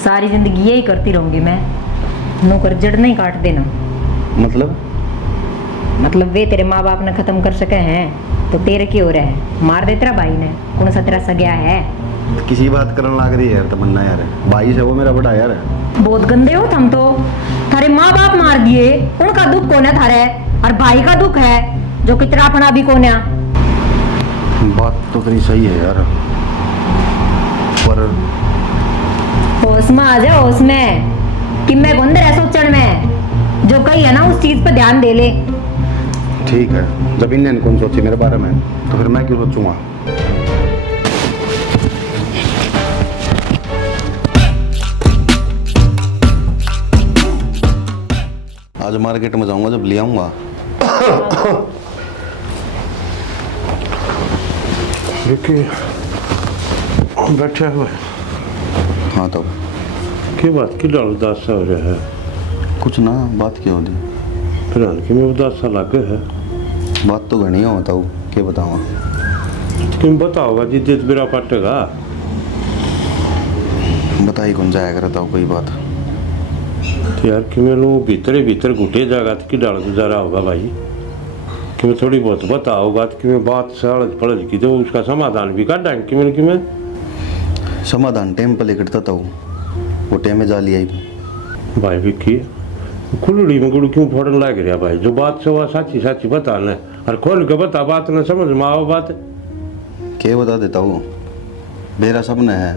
सारी जिंदगी यही करती रहूंगी मैं। नौकर जड़ नहीं काट देना। मतलब वे तेरे माँ बाप ने खत्म कर सके हैं तो तेरे की हो रहा है। मार दे तेरा भाई ने, कौन सा तेरा सगया है। किसी बात करने लग रही है यार तमन्ना यार। भाई से वो मेरा बड़ा यार। बहुत गंदे हो तुम तो। थारे माँ बाप मार दिए, उनका दुख कौन है थारे, और भाई का दुख है जो कि तेरा अपना भी कौन है। बात तो तेरी सही है यार, पर होश में आ जा, होश में कि मैं गुंदर है सोचण में। जो कही है ना उस चीज पे ध्यान दे ले। ठीक है, जब इन्हें कौन सोची मेरे बारे में तो फिर मैं क्यों सोचूंगा। आज मार्केट में जाऊंगा, जब ले आऊंगा। बैठा हुआ है। हाँ तो क्या बात की डाल उदास सा हो रहा है। कुछ ना, बात क्या होती। फिर हल्के में उदास सा लगे है। बात तो घनी हो, बताओ क्या बताऊँ। क्यों बताओगा जी, जिद मेरा पटेगा। बता ही कौन जाया करता हूँ कोई बात। तो यार कि मैं लोग भीतर ही भीतर घुटे जाएगा तो कि डाल गुजारा होगा भाई। कि मैं थोड़ी बहुत बताओगा तो कि मैं बात से अड़ज पड़ज की तो उसका समाधान भी कर डांग कि मैं समाधान टेम पे लेकर था वो टेम में जा लिया भाई विक्की। खुलड़ी में गुड़ क्यों फोड़न लग रहा भाई। जो बात से वह साची साची बता न, और खोल के बता बात न समझ में आओ बात। क्या बता देता हूँ, मेरा सपना है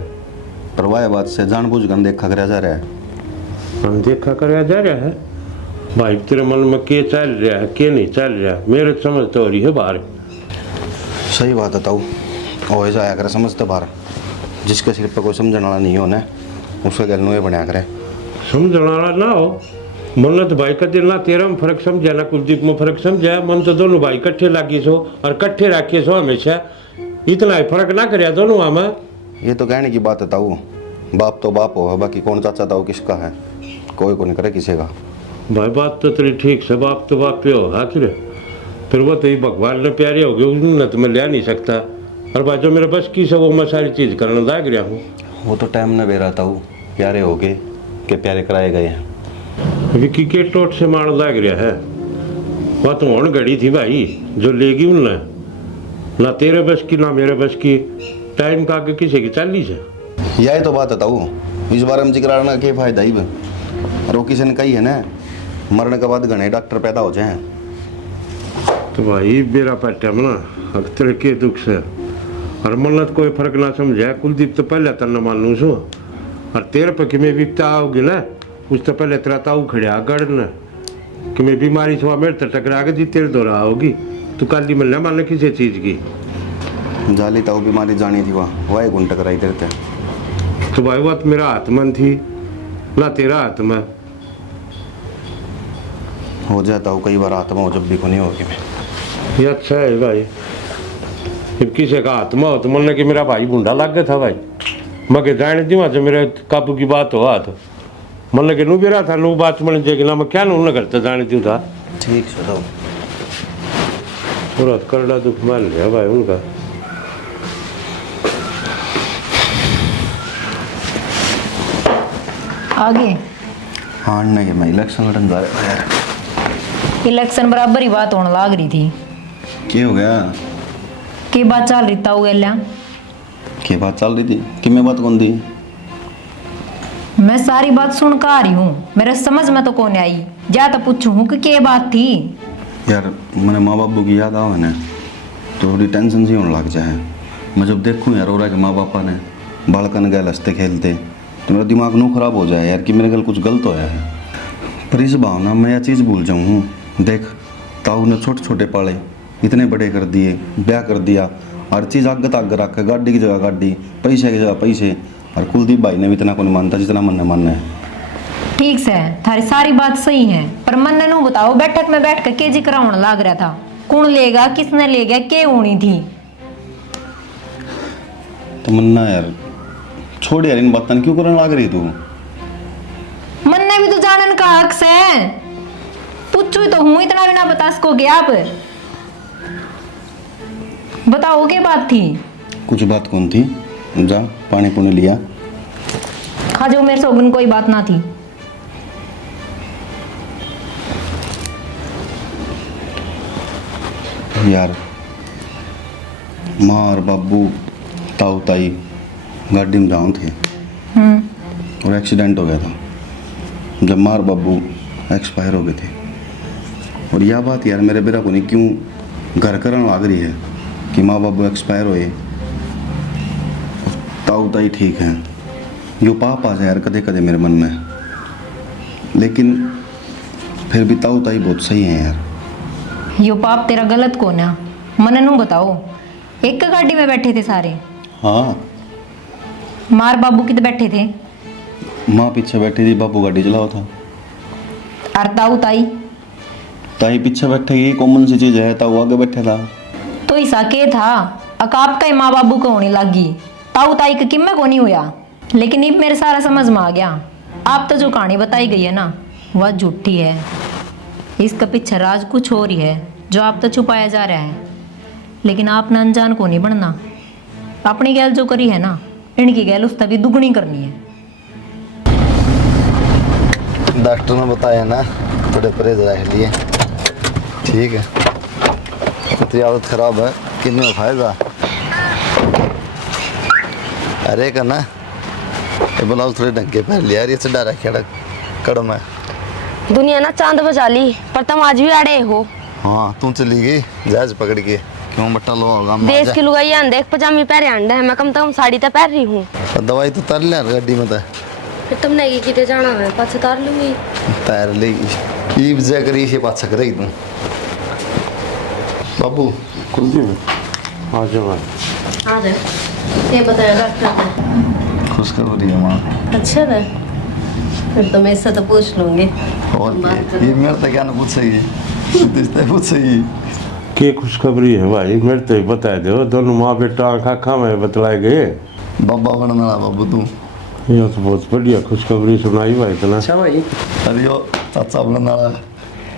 पर वह बात से जानबूझ कर देखा करा जा रहा है। हम देखा कर जा रहा है भाई। तेरे मन में क्या चल रहा है क्या नहीं चल रहा है, मेरे समझ तो हो रही है बाहर। सही बात बताऊँ, हो जाया करे समझते बाहर। जिसके सिर पर कोई समझने वाला नहीं हो ना, उसके गल में बनाया करे। समझने वाला ना हो मन तो भाई कदे ना तेरा में फर्क समझा ना कुलदीप में फर्क समझा। मन तो दोनों भाई कट्ठे लागी सो और कट्ठे राखे सो हमेशा। इतना ही फर्क ना करे दोनों में। ये तो कहने की बात है ताऊ, बाप तो बाप हो, बाकी कौन चाचा ताऊ किसका है, कोई को नहीं करे किसी का। भाई बात तो तेरी ठीक से, बाप तो बाप पे हो आखिर। फिर वो तो ये भगवान ने प्यारे हो गए, उन्होंने तो मैं ले नहीं सकता। और भाई जो मेरे बस की से वो मैं सारी चीज़ करने लाग रहा हूँ। वो तो टाइम न बेरा ताऊ, प्यारे हो गए के प्यारे कराए गए हैं। विक्की के टोट से मार लाग रहा है। वह तो हण घड़ी थी भाई जो लेगी उनने, ना तेरे बस की ना मेरे बस की। टाइम का आगे किसी की चालीस है। यही तो बात है ताऊ, इस बारे में जिक्र के फायदा ही और वो किसी ने कही है ना, मरने के बाद घने डॉक्टर पैदा हो जाए। तो भाई बेरा पट्टा में ना अक्तर के दुख से और मन्नत कोई फर्क ना समझा। कुलदीप तो पहले तन मानू सो, और तेरे पे कि मैं बिकता आओगी ना उस तो पहले तेरा ताऊ खड़िया गढ़ न कि मैं बीमारी से मेरे तो टकरा के जी तेरे दौरा आओगी। तू कल दी मिलना मान किसी चीज की जाली ताऊ बीमारी जानी थी वह गुण टकराई तेरे। तो भाई वह तो मेरा आत्मन थी ना तेरा आत्मा। हो जाता हूँ कई बार आत्मा हो, जब भी को नहीं होगी मैं। ये अच्छा है भाई। जब किसी का आत्मा हो तो मन कि मेरा भाई बूढ़ा लग गया था भाई। मैं जाने दी वहाँ मेरे काबू की बात हो तो मन लगे नू भी रहा था नू बात मन जाएगी ना मैं क्या नू न करता जाने दूँ था। ठीक से ताऊ, पूरा करड़ा दुख मान लिया भाई उनका। आगे हाँ नहीं, मैं इलेक्शन लड़न जा रहा था यार। इलेक्शन बराबर ही बात होने लाग रही थी। क्या हो गया। की बात चल रही ताऊ गैल्या। क्या बात चल रही थी कि मैं बात कौन थी। मैं सारी बात सुन कर आ रही हूँ, मेरे समझ में तो कौन आई। जा तो पूछू हूँ कि क्या बात थी। यार मैंने माँ बापू की याद आओ ना तो थोड़ी टेंशन सी होने लग जाए। मैं जब देखूँ यार और के माँ बापा ने बालकन गए हंसते खेलते तो मेरा दिमाग नू खराब हो जाए यार कि मेरे गल कुछ गलत होया है। पर इस भावना में यह चीज़ भूल जाऊँ हूँ। देख ताऊ ने छोटे छोटे पाले इतने बड़े कर दिए, ब्याह कर दिया, हर चीज़ आगे तक रख, गाड़ी की जगह गाड़ी, पैसे की जगह पैसे। और कुलदीप भाई ने भी इतना को नहीं मानता जितना मन ने मानना है। ठीक से थारी सारी बात सही है, पर मन ने नू बताओ बैठक में बैठ कर के जी कराउन लाग रहा था। कौन लेगा, किसने ले गया, के होनी थी। तो मन्ना यार छोड़ यार, इन बातन क्यों करने लग रही तू। मन ने भी तो जानन का हक से। पूछू तो हूँ, इतना भी ना बता सकोगे आप। बताओ क्या बात थी। कुछ बात कौन थी, जा पानी पुनी लिया। खा जाओ मेरे से उगन कोई बात ना थी। यार माँ और बाबू ताऊ ताई गाड़ी में जाऊँ थे और एक्सीडेंट हो गया था जब माँ और बाबू एक्सपायर हो गए थे। और यह बात यार मेरे बेरा को नहीं क्यों घर करन लग रही है कि माँ बाबू एक्सपायर हुए, ताऊ ताई ठीक हैं, यो पाप आ जाए यार कदे कदे मेरे मन में, लेकिन फिर भी ताऊ ताई बहुत सही हैं यार। यो पाप तेरा गलत कौन है? मन नू बताओ, एक गाड़ी में बैठे थे सारे? हाँ, मार बाबू कित बैठे थे? माँ पीछे बैठी थी, बाबू गाड़ी चलाओ था। और ताऊ ताई? ताई पीछे बैठेगी, कॉमन सी चीज है, ताऊ आगे बैठे था। तो ऐसा के था अकाप का ही माँ बाबू को होने लगी, ताऊ ताई का किम्मे को नहीं हुआ। लेकिन अब मेरे सारा समझ में आ गया, आप तो जो कहानी बताई गई है ना वह झूठी है, इसका पीछे राज कुछ और ही है जो आप तो छुपाया जा रहा है। लेकिन आपने अनजान को नहीं बनना, अपनी गैल जो करी है ना इनकी गैल उस तभी दुगनी करनी है। डॉक्टर ने बताया ना थोड़े परहेज रख लिए, ठीक है। तेरी हालत खराब है, कितने में फायदा? अरे का ना ये ब्लाउज थोड़े ढंग के पहन लिया यार, ये चढ़ा रखा कड़म है। दुनिया ना चांद बजा ली पर तुम आज भी अड़े हो। हाँ तू चली गई जहाज पकड़ के, क्यों बट्टा लो होगा देश की लुगाई आन देख पजामी पहरे अंडा है, मैं कम से कम साड़ी तो पहन रही हूँ। दवाई तो तर लिया गाड़ी में, फिर तुमने की किते जाना है, पाछे तार लूंगी। तैर लेगी ईब जा करी से पाछा करेगी तू। बाबू कुलदीप आ जाओ। आ जा, ये बताया डॉक्टर खुशखबरी है माँ। अच्छा है, फिर तो मैं इससे तो पूछ लूंगी। और ये मेरे तक क्या ना पूछ सही है, पूछ सही के खुशखबरी है भाई, मेरे तो बता दो, दोनों माँ बेटा आँखा में बतलाए गए। बाबा बनना ना बाबू तू। ये तो बहुत बढ़िया खुशखबरी सुनाई भाई तना। अच्छा भाई, अरे यो चाचा बनना ना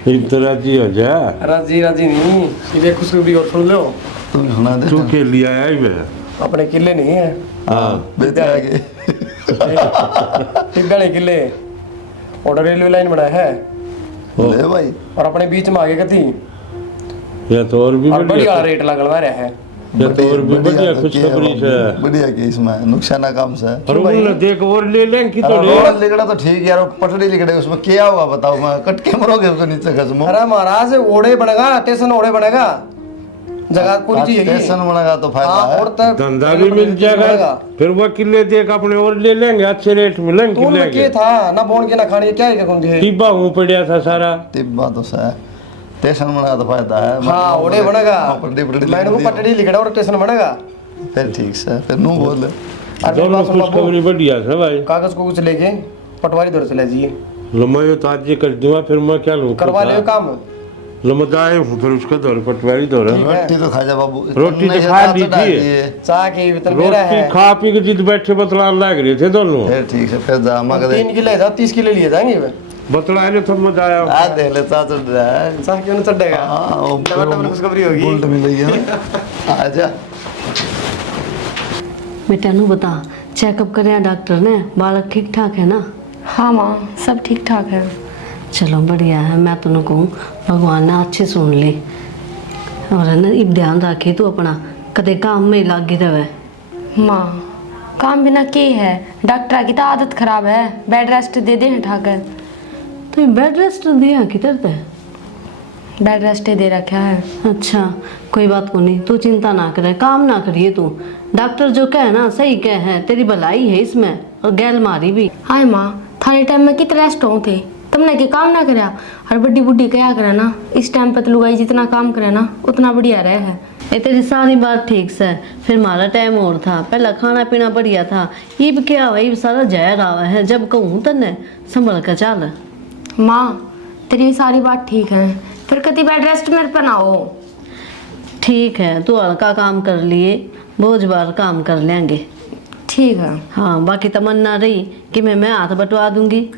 एक तो राजी हो जा। राजी राजी नहीं, ये खुशखबरी और सुन लो। तुम सुना दे तू के लिए आया ही मैं। अपने किले नहीं है, हाँ बेच आगे एक गणे किले और रेलवे लाइन बना है ले भाई। और अपने बीच में आगे कथी या तो और भी और बढ़िया बढ़िया, रेट लगवा रहा है। या तो और भी बढ़िया खुशखबरी से। बढ़िया केस में नुकसान काम से। और उन्होंने देख और ले लें कि तो अरे ले। रोड लिखड़ा तो ठीक यार, पटड़ी लिखड़े उसमें क्या होगा बताओ, मैं कट के मरोगे उसको नीचे खसमो। अरे महाराज ओढ़े बनेगा, स्टेशन ओढ़े बनेगा, जगह पूरी चाहिए। स्टेशन बनेगा तो फायदा हाँ, है। और तब धंधा भी मिल जाएगा, फिर वो किले देख अपने और ले लेंगे, अच्छे रेट मिलेंगे तू किले में के था ना, बोन के ना खानी, क्या है कौन दी? टिब्बा हूँ पड़ा था सारा। तिब्बा तो सही स्टेशन बनेगा तो फायदा है। हाँ ओढ़े बनेगा, पटड़ी मैंने को पटड़ी लिखड़ा और स्टेशन बनेगा। फिर ठीक से फिर नू बोल। दोनों खुशखबरी बढ़िया है भाई। कागज को कुछ लेके पटवारी दौर चले जाइए, लो मैं ये तो आज ये कर दूंगा, फिर मैं क्या लूँ करवा ले काम। लो मैं जाए हूँ, फिर उसका दौर पटवारी दौर रोटी तो खा जा बाबू। रोटी तो खा लीजिए। चाह की वेतन मेरा रोटी है। खा पी के जिद बैठे बतलाने लग रहे थे दोनों। फिर ठीक है फिर जा मगर 3 किलो था, 30 किलो लिए जाएंगे वे। बतलाए ने तो मजा आया। आ दे ले चा चढ़ रहा है। चाह क्यों नहीं चढ़ेगा? हाँ वो डबल डबल खुशखबरी होगी। बुल्ट मिल रही है। आजा बेटा नू बता, चेकअप कराया डॉक्टर ने, बालक ठीक ठाक है ना? हाँ माँ, सब ठीक ठाक है। चलो बढ़िया है, मैं तुमने कहूँ भगवान ने अच्छी सुन ली। और है ना इब ध्यान रखी तू अपना, कदे काम में लगी रहे। माँ काम बिना के है, डॉक्टर की तो आदत खराब है, बेड रेस्ट दे दे ठाकर। तो ये बेड रेस्ट दिया किधर ते? बेड रेस्ट दे रखा है। अच्छा कोई बात को नहीं, तू चिंता ना करे, काम ना करिए तू। डॉक्टर जो कहे ना सही कहे है, तेरी भलाई है इसमें और गैल मारी भी। हाय माँ, थाने टाइम में कितने रेस्ट हो थे, तुमने के काम ना करा। और बड्डी बुड्ढी क्या करे ना, इस टाइम पर तो लुगाई जितना काम करे ना उतना बढ़िया रहे है। ये तेरी सारी बात ठीक से, फिर हमारा टाइम और था, पहला खाना पीना बढ़िया था। इब क्या हुआ, इब सारा जहर आवा है, जब कहूँ तने संभल कर चल। माँ तेरी सारी बात ठीक है, फिर कभी बेड रेस्ट मेरे पर ना हो। ठीक है, तू हल्का काम कर लिए, बोझ बार काम कर लेंगे। ठीक है। हाँ बाकी तमन्ना रही कि मैं हाथ बटवा दूंगी,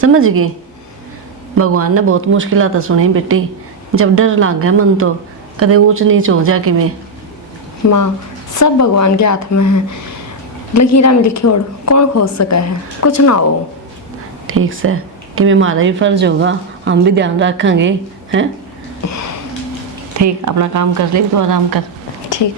समझ गई? भगवान ने बहुत मुश्किलात सुनी बेटी, जब डर लग गया मन तो कदे ऊंच नीच हो जा कि मैं। माँ सब भगवान के हाथ में है, लकीरा में लिखे और कौन खोज सका है, कुछ ना हो। ठीक से कि हमारा भी फर्ज होगा, हम भी ध्यान रखेंगे हैं। ठीक, अपना काम कर ले, तो आराम कर। ठीक।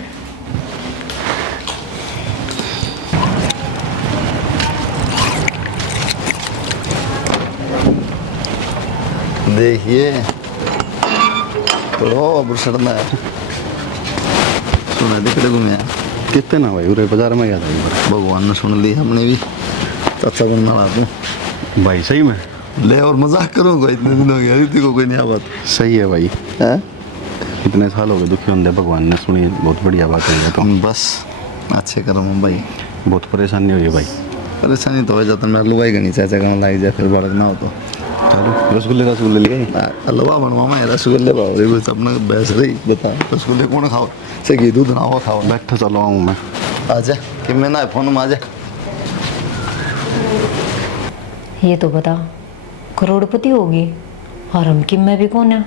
देखिए तो बुरसड़ना है सुना दिखड़े घूमे कितने ना भाई उरे बाजार में गया था एक बार। भगवान ने सुन ली, हमने भी अच्छा बनना रहा तू भाई सही में ले। और मजाक करूँगा, इतने दिन हो गया रीति को कोई नहीं बात सही है भाई। है। इतने साल हो गए दुखी होंगे, भगवान ने सुनी, बहुत बढ़िया बात है। तो बस अच्छे करो भाई, बहुत परेशानी हुई है भाई। परेशानी तो हो जाता, मैं लुवाई गनी चाचा कहना लग जाए, फिर बड़क ना हो तो चलो रसगुल्ले लिए हलवा बनवा मैं रसगुल्ले पाओ देखो अपना बहस रही बता। रसगुल्ले कौन खाओ से घी दूध ना हो खाओ। बैठा चलो आऊँ मैं। आजा कि मैं ना फोन में आजा। ये तो बता, करोड़पति होगी और हम किम में भी कौन है।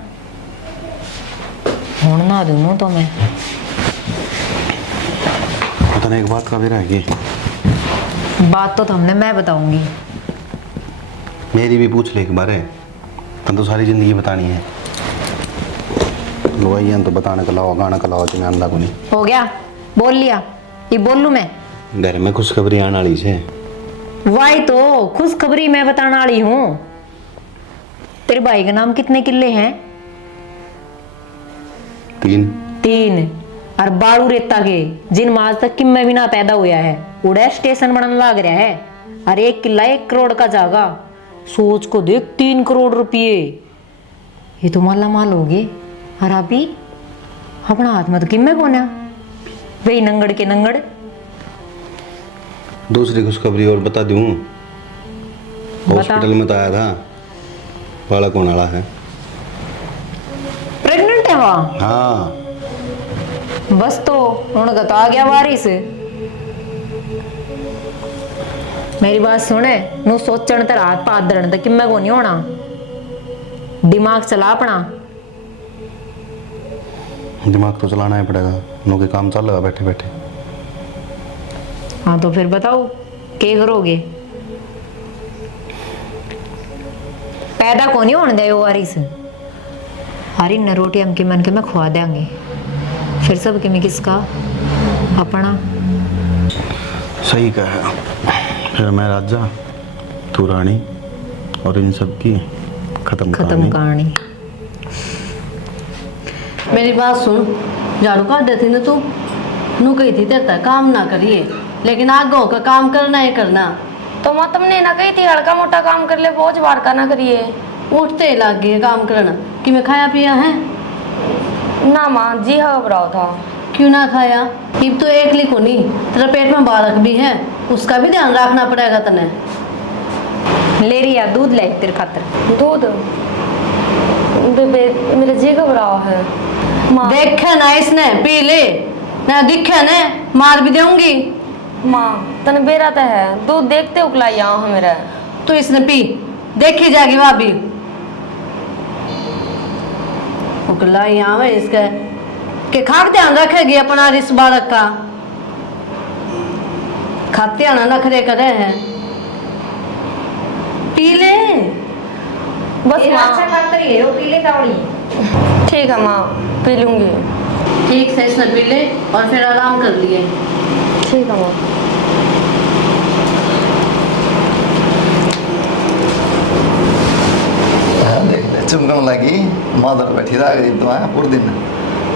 होना ना दूँ तो मैं पता नहीं एक बात का भी रह गई। बात तो हमने मैं बताऊंगी। मेरी भी पूछ ले एक बार है, तब तो सारी जिंदगी बतानी है। लो आई तो बताने का लाओ, गाना का लाओ, तुम्हें अंधा को नहीं हो गया, बोल लिया। ये बोल लूँ मैं? घर में खुशखबरी आने वाली से। वाई तो खुशखबरी मैं बताने वाली हूँ। तेरे भाई का नाम कितने किले हैं? 3। 3। और बाड़ू रेता के जिन आज तक किम में भी ना पैदा हुआ है, उड़े स्टेशन बनने लग रहा है। और 1 किला 1 करोड़ का जागा। सोच को देख, 3 करोड़ रुपये। ये तो माला माल हो गए। और अभी अपना हाथ में तो किम में कौन है? वही नंगड़ के नंगड़। दूसरी खुशखबरी और बता दूं, हॉस्पिटल में तो आया था, बालक होने वाला है। प्रेग्नेंट है वहाँ? हाँ बस तो उनका तो आ गया वारिस। मेरी बात सुने, नु सोचण तेरा हाथ पात धरन तक मैं को नहीं होना। दिमाग चला अपना। दिमाग तो चलाना ही पड़ेगा, नो के काम चल रहा बैठे बैठे। हाँ तो फिर बताओ क्या करोगे? पैदा को नहीं होने दे वारिस। हरी न रोटी हम के मन के में खुआ देंगे, फिर सब के में किसका अपना। सही कहा। फिर मैं राजा, तू रानी, और इन सब की खत्म कहानी। मेरी बात सुन, झाड़ू काट देती ना तू। नू कही थी तेरे तक काम ना करिए, लेकिन आगे होकर काम करना है करना। तो माँ तुमने ना कही थी हल्का मोटा काम कर ले, बोझ बार का ना करिए। उठते ही लग गए काम करना कि मैं खाया पिया है ना माँ जी हाँ घबराओ था। क्यों ना खाया? इब तो एक लिखो नहीं, तेरा पेट में बालक भी है, उसका भी ध्यान रखना पड़ेगा तने। ले रिया दूध ले तेरे खातर। दूध? बेबे मेरा जी घबराओ है माँ। देखे ना इसने, पी ले ना, दिखे ने मार भी दूंगी। माँ तने बेरा तो है, दूध देखते उकलाई आओ है मेरा। तो इसने पी, देखी जाएगी वहां भी उकला यहाँ में इसका के खाक ध्यान रखेगी अपना इस बालक का। खाते आना नखरे करे हैं, पी ले बस माँ ठीक है माँ, पी लूंगी। ठीक से इसने पी ले और फिर आराम कर लिए। ठीक है माँ। देख ले चुमकन लगी, मादर बैठी रह गई तो आया पूरे दिन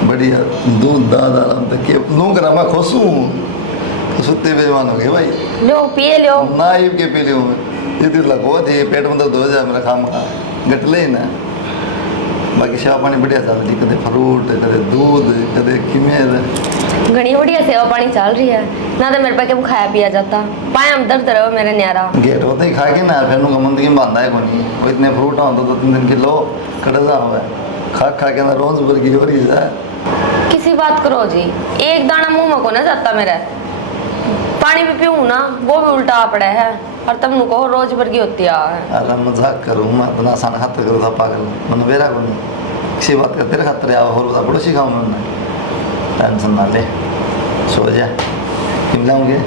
बढ़िया दूध दादा तक के लूँ करा। मैं खुश हूँ, सुते बेजवान हो गए भाई। लो पिए लो ना ही के पी लियो ये दिल लगो थे, पेट में दर्द हो जाए मेरा खाम खा गटले ही ना। बाकी सेवा पानी बढ़िया चल रही, कदे फ्रूट कदे दूध कदे खीमेर। घनी बढ़िया सेवा पानी चल रही है ना। तो मेरे पे क्या खाया पिया जाता, पाया में दर्द रहो मेरे न्यारा। गेट होते ही खा के ना फिर नुका मंदी में बांधा है कोनी। वो इतने फ्रूट हो तो 2-3 दिन के लो कटजा हुआ है, खा के ना रोज भर की हो रही है। किसी बात करो जी, एक दाना मुंह में को ना जाता मेरा। पानी भी पीऊँ ना वो भी उल्टा आ पड़ा है, और तब नु कहो रोज भर की होती है। अरे मजाक करूँ मैं, इतना आसान खाते करो था पागल मैंने बेरा को नहीं। किसी बात का तेरे खातर आओ और बता पड़ोसी खाऊँ मैं। टेंशन ना ले, सो जा, किम लाऊंगे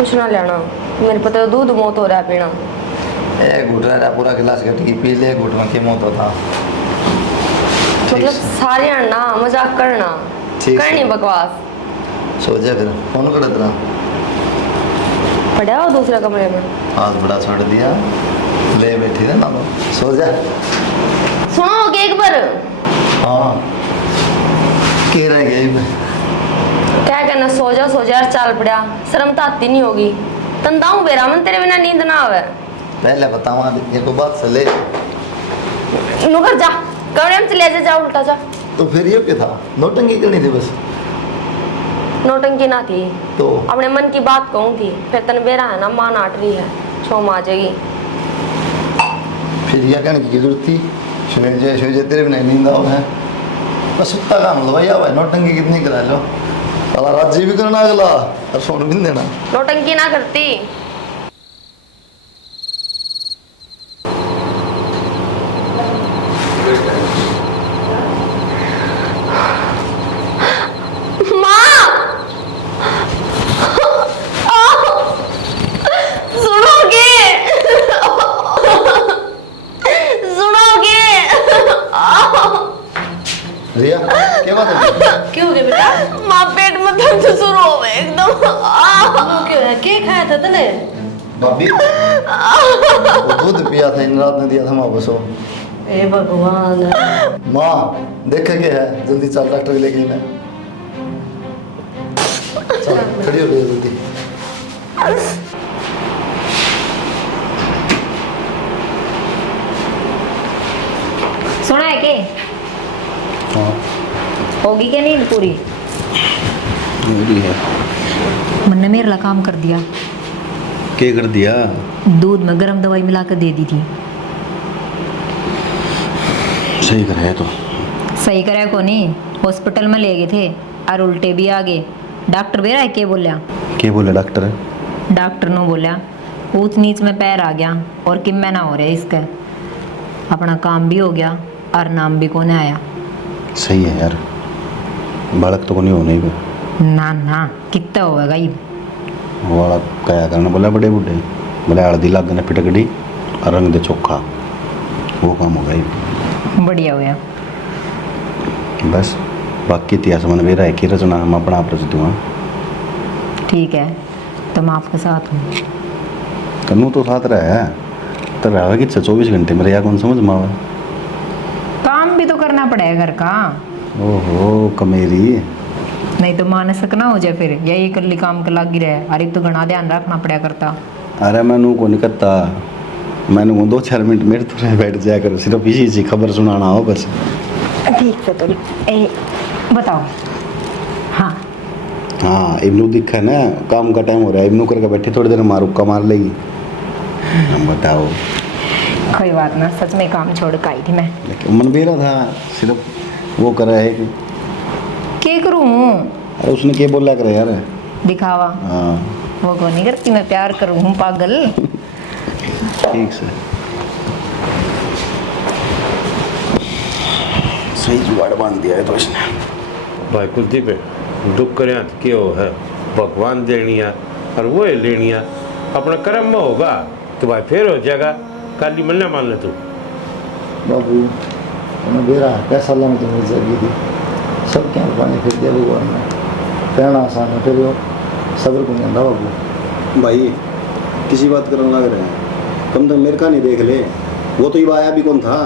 कुछ ना लेना, मेरे पता दूध मौत हो रहा है पीना। एक घुट रहा पूरा गिलास घट की पी ले, घुट में खेमो तो था। मतलब सारे ना मजाक करना, ठीक करनी है। बकवास। सो जा फिर, फोन कर इतना पड़ा हो दूसरे कमरे में। हाथ बड़ा छोड़ दिया, ले बैठी है ना तो सो जा। सुनो कि एक बार हाँ कह रहे गए क्या कहना, सो जा यार, चाल पड़ा, शर्म तो आती नहीं होगी। तंदाऊ बेरा मन तेरे बिना नींद ना आवे। पहले बताओ ये को बात से ले। नुकर जा, कमरे में चले जा, उल्टा जा। तो फिर ये क्या था, नौटंकी करनी थी बस। नौटंकी ना थी तो अपने मन की बात कहूँ थी, फिर तन बेरा है ना, माँ नाट रही है, शोम आ जाएगी। फिर यह कहने की जरूरत थी, सोए तेरे बिना नींद आओ है बस सुत्ता काम लो भैया भाई, नौटंकी कितनी करा लो, साला राज्य भी करना अगला और सोन भी देना। नौटंकी ना करती। रिया क्या बात है? क्यों हो गया बेटा? माँ पेट में दर्द शुरू हो गए एकदम। क्यों है? क्या खाया था तने? भाभी वो दूध पिया था, इन रात ने दिया था माँ बसो। ए भगवान। माँ देखे क्या है, जल्दी चल डॉक्टर के लेके ना। चल खड़ी हो गई जल्दी। सुना है के हाँ होगी क्या नींद पूरी? वो भी है। मैंने मेरे ला काम कर दिया, क्या कर दिया? दूध में गर्म दवाई मिला कर दे दी थी। सही कर है तो। सही करे को नहीं, हॉस्पिटल में ले गए थे और उल्टे भी आ गए। डॉक्टर बेरा है के बोलिया? क्या बोले डॉक्टर? डॉक्टर ने बोलिया ऊंच नीच में पैर आ गया और किम्मे ना हो रहे इसका, अपना काम भी हो गया और नाम भी कोने आया। सही है यार, बालक तो को नहीं होने को। ना ना कितना होगा ये? वो वाला क्या करना बोला, बड़े बूढ़े बोले हल्दी लाग गए पिटकड़ी और रंग दे चोखा, वो काम होगा ये। बढ़िया हो गया। बस बाकी इतिहास मन मेरा है कि रचना हम अपना आप रच दूँगा। ठीक है तो मैं आपके साथ हूँ। कन्नू तो साथ रहा है तो रहा कि 24 घंटे मेरे यहाँ कौन समझ में आवा। काम भी तो करना पड़ेगा घर का। ओहो कमेरी, नहीं तो माने सकना हो जाए फिर, यही इकल्ली काम के लागी रहे। अरे तो घना ध्यान रखना पड़ा करता। अरे मैनू को नहीं करता, मैंने वो 2-4 मिनट मेरे तो रह बैठ जाया करो, सिर्फ इसी खबर सुनाना हो बस। ठीक है तो बताओ। हाँ हाँ इब्नू दिखा है ना, काम का टाइम हो रहा है, इब्नू करके बैठे थोड़ी देर मारूक का मार लेगी। हम बताओ। कोई बात ना, सच में काम छोड़ कर आई थी मैं। लेकिन मन भी रहा था, सिर्फ वो कर रहा है कि क्या करूँ? अरे उसने क्या बोला करे यार। दिखावा हाँ वो को नहीं करती, मैं प्यार करूँ हूँ पागल। ठीक से सही जुगाड़ बांध दिया है तो इसने। भाई कुलदीप दुख करे तो क्यों है, भगवान देनिया और वो है लेनिया, अपना कर्म में होगा तो भाई फिर हो जाएगा। काली मन मान ले तू। बाबू मैं बेरा पैसा लाने तो मिल जाएगी थी, सब क्या पानी फिर दिया भगवान ने, कहना आसान है फिर वो सब्र को नहीं आंदा बाबू। भाई किसी बात करने लग रहे हैं, कम तक मेरे का नहीं देख ले। वो तो ये आया भी कौन था,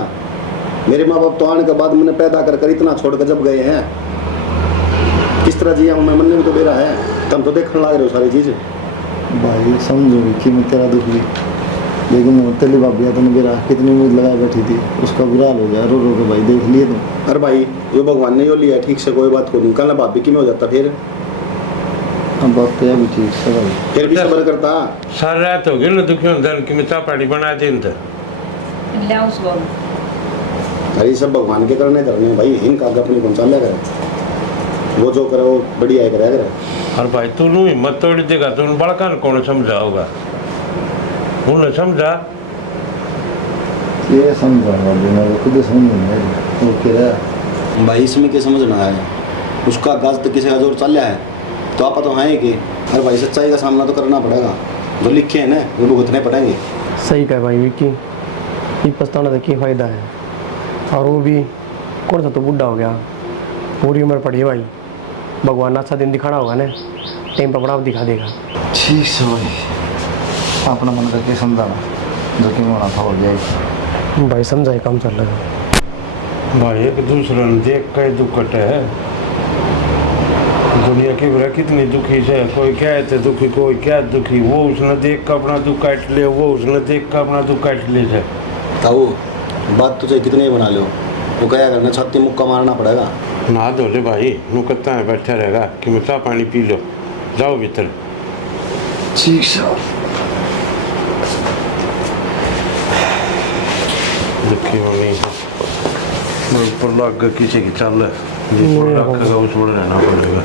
मेरे माँ बाप तो आने के बाद मैंने पैदा कर इतना छोड़ कर जब गए हैं, किस तरह जिया हूँ मैं, मन में भी तो बेरा है। तुम तो देखने लग रहे हो सारी चीज़। भाई समझो कि मैं तेरा दुख भी, लेकिन वो तेली बाबिया तो मेरा कितनी उम्मीद लगा बैठी थी, उसका बुरा हाल हो गया रो रो के। भाई देख लिए तुम। अरे भाई जो भगवान ने जो लिया ठीक से, कोई बात को नहीं, कल भाभी की में हो जाता फिर। अब बात तो यह भी ठीक है भाई। फिर भी सबर करता। सारी रात हो गई ना दुखी होता कि मिता पानी बना दे। ले आओ उसको। अरे ये सब भगवान के करने धरने हैं भाई, इनका अपनी कौन सा करे, वो जो करे वो बढ़िया करे करे। और भाई तू नू हिम्मत तोड़ देगा तो उन बड़का कौन समझाओगा, उन्हें समझा। ये समझा मैं खुद समझ नहीं वो कह रहा भाई इसमें क्या समझना है, उसका गाज तो किसी का जोर चल रहा है तो आप तो हैं कि अरे भाई सच्चाई का सामना तो करना पड़ेगा, जो लिखे हैं ना वो भुगतने पड़ेंगे। सही कहा भाई विक्की, ये पछताना तो क्या फ़ायदा है। और वो भी कौन सा तो बूढ़ा हो गया, पूरी उम्र पड़ी है भाई। भगवान अच्छा दिन दिखाना होगा ना, टाइम पर अपना आप दिखा देगा। ठीक है भाई, अपना मन करके समझाना, जो कि होना था हो जाएगी। भाई समझाए काम चल रहा है। भाई एक दूसरे ने देख के दुख कटे है। दुनिया की बुरा कितनी दुखी से, कोई कहते दुखी, कोई क्या दुखी। वो उसने देख कर अपना दुख काट ले, वो उसने देख कर अपना दुख काट ले जाए। ताऊ बात तो चाहे कितनी ही बना लो, वो क्या करना, छाती मुक्का मारना पड़ेगा। ना धो ले भाई, नुकत्ता है बैठा रहेगा कि मैं चाह पानी पी लो, जाओ भीतर। ठीक है। दुखी होनी मैं ऊपर लग गया किसी की चल है, जिस पर रखेगा उस पर रहना पड़ेगा।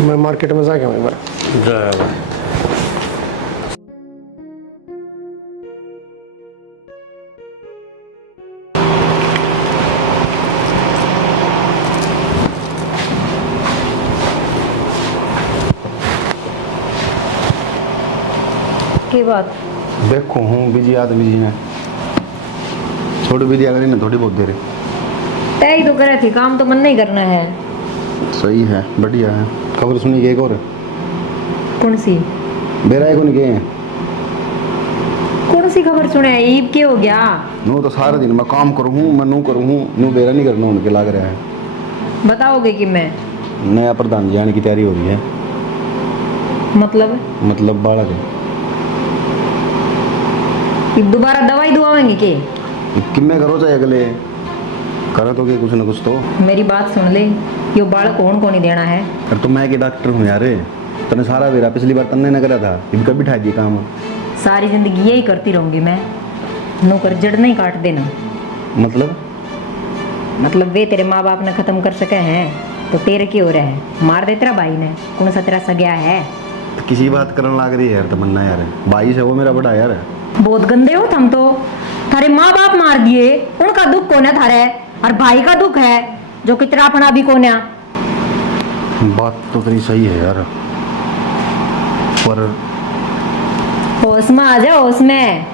मैं मार्केट में जाके मैं जाएगा। की बात? देखो हूँ बिजी आदमी जी हैं, थोड़ी बिजी आ गई ना, थोड़ी बहुत देर। तय ही तो करे थी, काम तो मन नहीं करना है। सही है, बढ़िया है। खबर सुनी गई और कौन सी? बेरा को नहीं गए हैं। कौन सी खबर सुने? ईब के हो गया? नू तो सारा दिन मैं काम करूँ, मैं नू करूँ, नू बेरा नहीं करना उनके लग रहा है। बताओगे कि मैं नया प्रधान जी आने की तैयारी हो रही है। मतलब बालक है। ईब दोबारा दवाई दुआएंगे के? किम्मे करो चाहे अगले करो तो के कुछ ना कुछ तो। मेरी बात सुन ले, यो बालक कौन को नहीं देना है। अरे तो मैं के डॉक्टर हूँ यार, तने सारा बेरा पिछली बार तन्ने न करा था, इनका बिठा दिया काम। सारी जिंदगी यही करती रहूंगी मैं, नौकर जड़ नहीं काट देना। मतलब वे तेरे माँ बाप ने खत्म कर सके हैं तो तेरे की हो रहा है, मार दे तेरा भाई ने, कौन सा तेरा सगया है। तो किसी बात करने लग रही है यार तमन्ना यार, भाई से वो मेरा बड़ा यार। बहुत गंदे हो तुम तो, थारे माँ बाप मार दिए, उनका दुख कौन है थारे, और भाई का दुख है जो कि तेरा अपना भी कौन है। बात तो तेरी सही है यार, पर होश में आ जाओ, होश में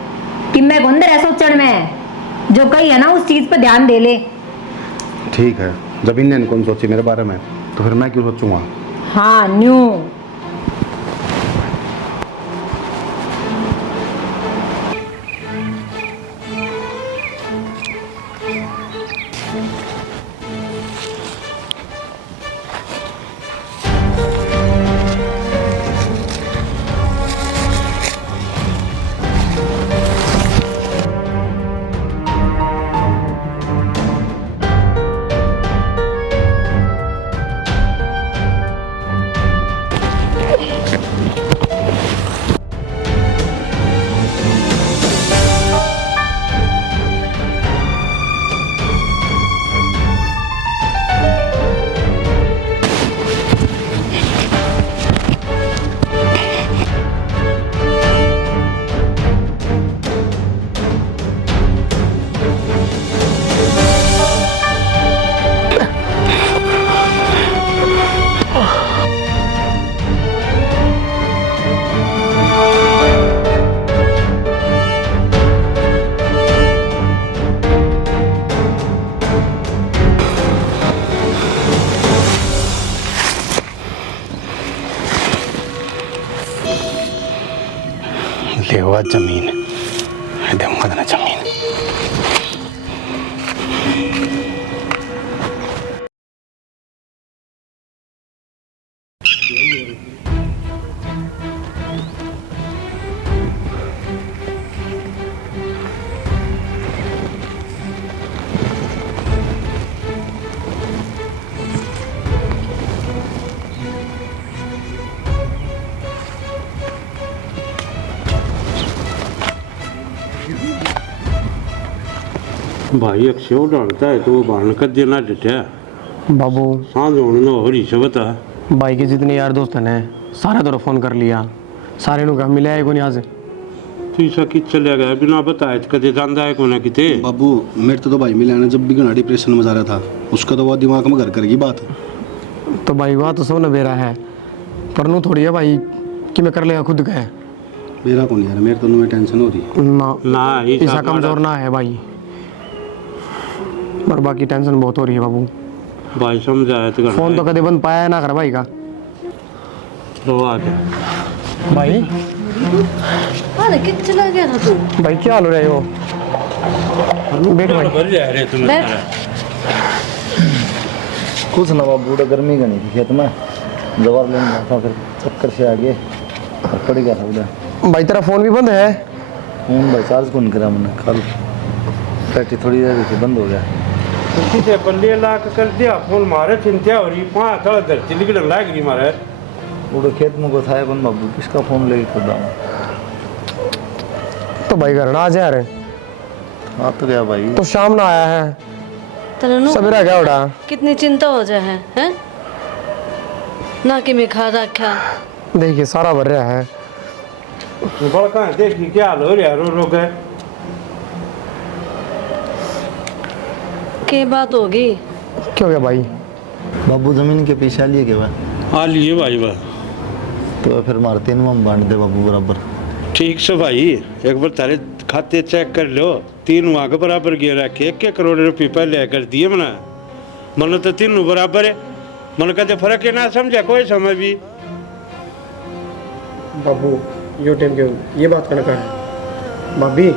कि मैं गुंदर है सोचण में, जो कही है ना उस चीज पे ध्यान दे ले। ठीक है, जब इन्हें कौन सोची मेरे बारे में तो फिर मैं क्यों सोचूंगा। हाँ न्यू। लेवा जमीन दूंगा ना जमीन। भाई अक्षय डालता है तो वो बाण कर देना डटा बाबू सांझ होने ना हो रही से बता। भाई के जितने यार दोस्त हैं सारे तो फोन कर लिया, सारे नु कहा मिले को नहीं आज। तीसरा कि चले गया बिना बताए तो कदे जांदा है कोने किते। बाबू मेरे तो भाई मिला ना, जब भी घना डिप्रेशन में जा रहा था उसका तो वो दिमाग में घर कर की बात। तो भाई वहाँ तो सब न बेरा है, पर नू थोड़ी है भाई कि मैं कर लेगा खुद का है मेरा कौन यार, मेरे तो में टेंशन हो रही ना ना ऐसा कमजोर ना है भाई, पर बाकी टेंशन बहुत हो रही है बाबू। भाई समझाया तो फोन तो कदे बंद पाया ना कर भाई का। भाई अरे कित चला गया था तू? भाई क्या हाल हो रहा है वो? बैठ भाई। कुछ ना बाबू, गर्मी का नहीं थी खेत में, जवाब लेने गया था, फिर चक्कर से आ गए और पड़ गया था उधर। भाई तेरा फोन भी बंद है? फोन भाई चार्ज कौन करा मैंने, कल बैटरी थोड़ी देर से बंद हो गया। किसे बल्ले लाख कर दिया फोन मारे, चिंता हो रही, पाँच थोड़ा धरती निकल लाग रही मारे। वो खेत में को था बन बाबू, किसका फोन लेके खुद आऊँ? तो भाई घर ना आ जा रहे आ तो गया भाई। तो शाम ना आया है, तनु सवेरा क्या उड़ा? कितनी चिंता हो जाए हैं? ना कि मैं खा रखा। देखिए सारा भर रहा है। बड़का देखी क्या हाल हो रहा, रो रो के। के बात होगी? क्यों गया भाई? बाबू जमीन के पीछे आ लिए के भाई, आ लिए भाई बा तो फिर मारते हम बांट दे बाबू बराबर। ठीक से भाई, एक बार तारे खाते चेक कर लो, 3 वहाँ के बराबर गिर रखे, 1 करोड़ रुपये पहले कर दिए मना, मन तो 3 बराबर है, मन कहते फर्क है ना समझा कोई समय भी। बाबू यो टाइम क्यों ये बात करने का है? भाभी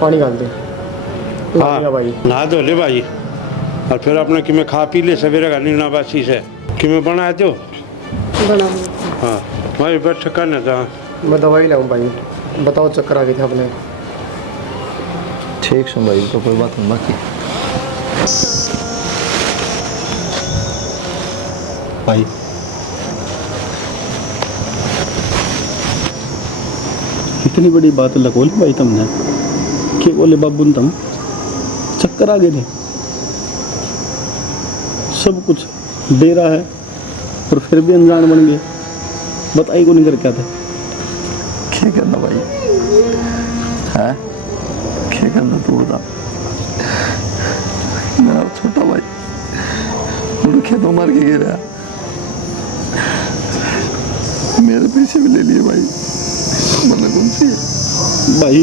पानी डाल दे। हाँ भाई नहा धो ले भाई, और फिर अपने कि मैं खा पी ले सवेरे का नीना बासी से कि मैं बना दो। बना हाँ भाई बैठ करना था। मैं दवाई लाऊं भाई, बताओ चक्कर आ गई थी अपने। ठीक सुन भाई, तो कोई बात नहीं बाकी। भाई इतनी बड़ी बात लगोली भाई तुमने, के बोले बाबू तुम चक्कर आ गए थे, सब कुछ दे रहा है और फिर भी अनजान बन गए, बताई को नहीं कर क्या था? क्या करना भाई है, क्या करना तू बता। मेरा छोटा भाई मुझे खेतों मार के गिरा, मेरे पीछे भी ले लिए भाई, मना कौन सी है भाई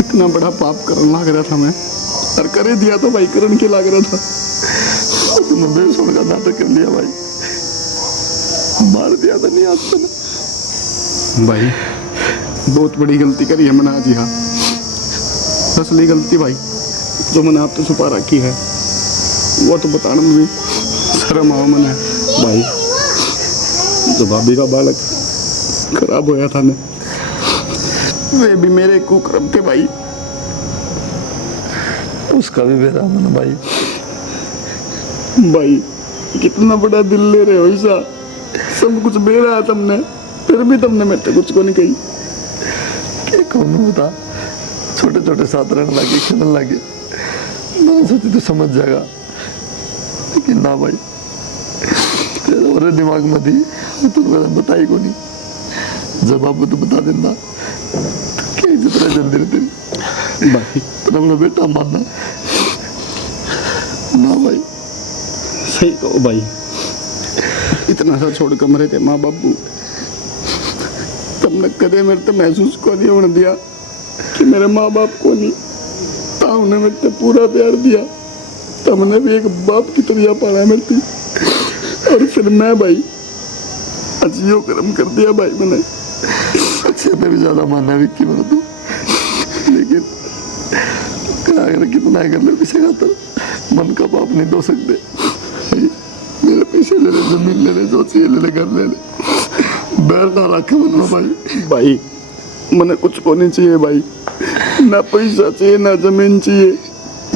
इतना बड़ा पाप करने लग रहा था मैं, और करे दिया तो भाई करण के लग रहा था, तुमने बेसुर का नाटक कर लिया भाई, मार दिया था नहीं आज तक। भाई बहुत बड़ी गलती करी है मैंने आज यहाँ, असली गलती भाई जो मैंने आप तो छुपा रखी है, वो तो बताने में भी शर्म आओ मैंने। भाई जो भाभी का बालक खराब होया था ना, वे भी मेरे कुकर्म थे भाई। उसका भी बेरा मन भाई। भाई कितना बड़ा दिल ले रहे हो ऐसा, सब कुछ बेरा है तुमने, फिर भी तुमने मेरे से कुछ को नहीं कही। क्या कौन बता, छोटे छोटे साथ रहने लगे, खेलने लगे, मैंने सोची तो समझ जाएगा, लेकिन ना भाई तेरे और दिमाग में थी, तो बताई को नहीं, जब आप तो बता देना तो क्या जितना जल्दी रहती भाई तो अपना बेटा मानना ना भाई। सही कहो भाई, इतना सा छोड़ कर मरे थे माँ बाबू, तुमने कदे मेरे तो महसूस को नहीं होने दिया कि मेरे माँ बाप को नहीं, ताऊ ने मेरे से पूरा प्यार दिया, तुमने भी एक बाप की तरह पाला मेरे से, और फिर मैं भाई अजियो कर्म कर दिया भाई मैंने। अच्छे पे भी ज्यादा मानना है विक्की मेरा तो, लेकिन क्या अगर कितना कर लो किसी का तो मन का पाप नहीं धो सकते भाई। मेरे पैसे ले ले, जमीन ले ले, जो चाहिए ले ले, घर ले ले, बैर ना रखे मन में भाई। भाई मैंने कुछ को नहीं चाहिए भाई, ना पैसा चाहिए ना जमीन चाहिए,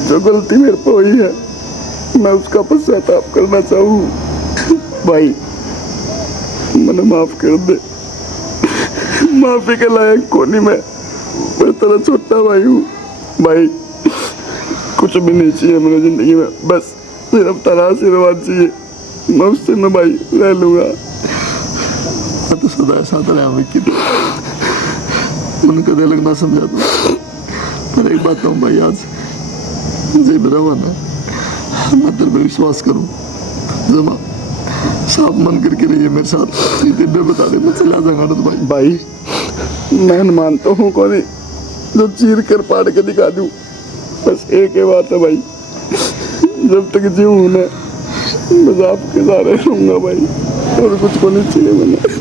जो गलती मेरे पे हुई है मैं उसका पश्चाताप करना चाहूँ भाई, मैंने माफ कर दे, माफी के लायक कोनी मैं तेरा छोटा भाई हूँ भाई, कुछ भी नहीं चाहिए मैंने जिंदगी में, बस सिर्फ तेरा आशीर्वाद चाहिए, मैं उससे मैं भाई रह लूँगा। मैं तो सदा साथ रहा विक्की, तो मन कदे लगना समझा तू, पर एक बात कहूँ भाई, आज जी मेरा मन है, मैं तेरे पे विश्वास करूँ जमा साफ मन करके रहिए मेरे साथ, ये दिन में बता दे मैं चला जाऊंगा तो भाई। भाई मैं मानता हूँ कौन जो चीर कर पाड़ के दिखा दूँ, बस एक ही बात है भाई, जब तक जीऊँ ना बस आपके सारे रहूँगा भाई, और कुछ को नहीं चाहिए मैंने।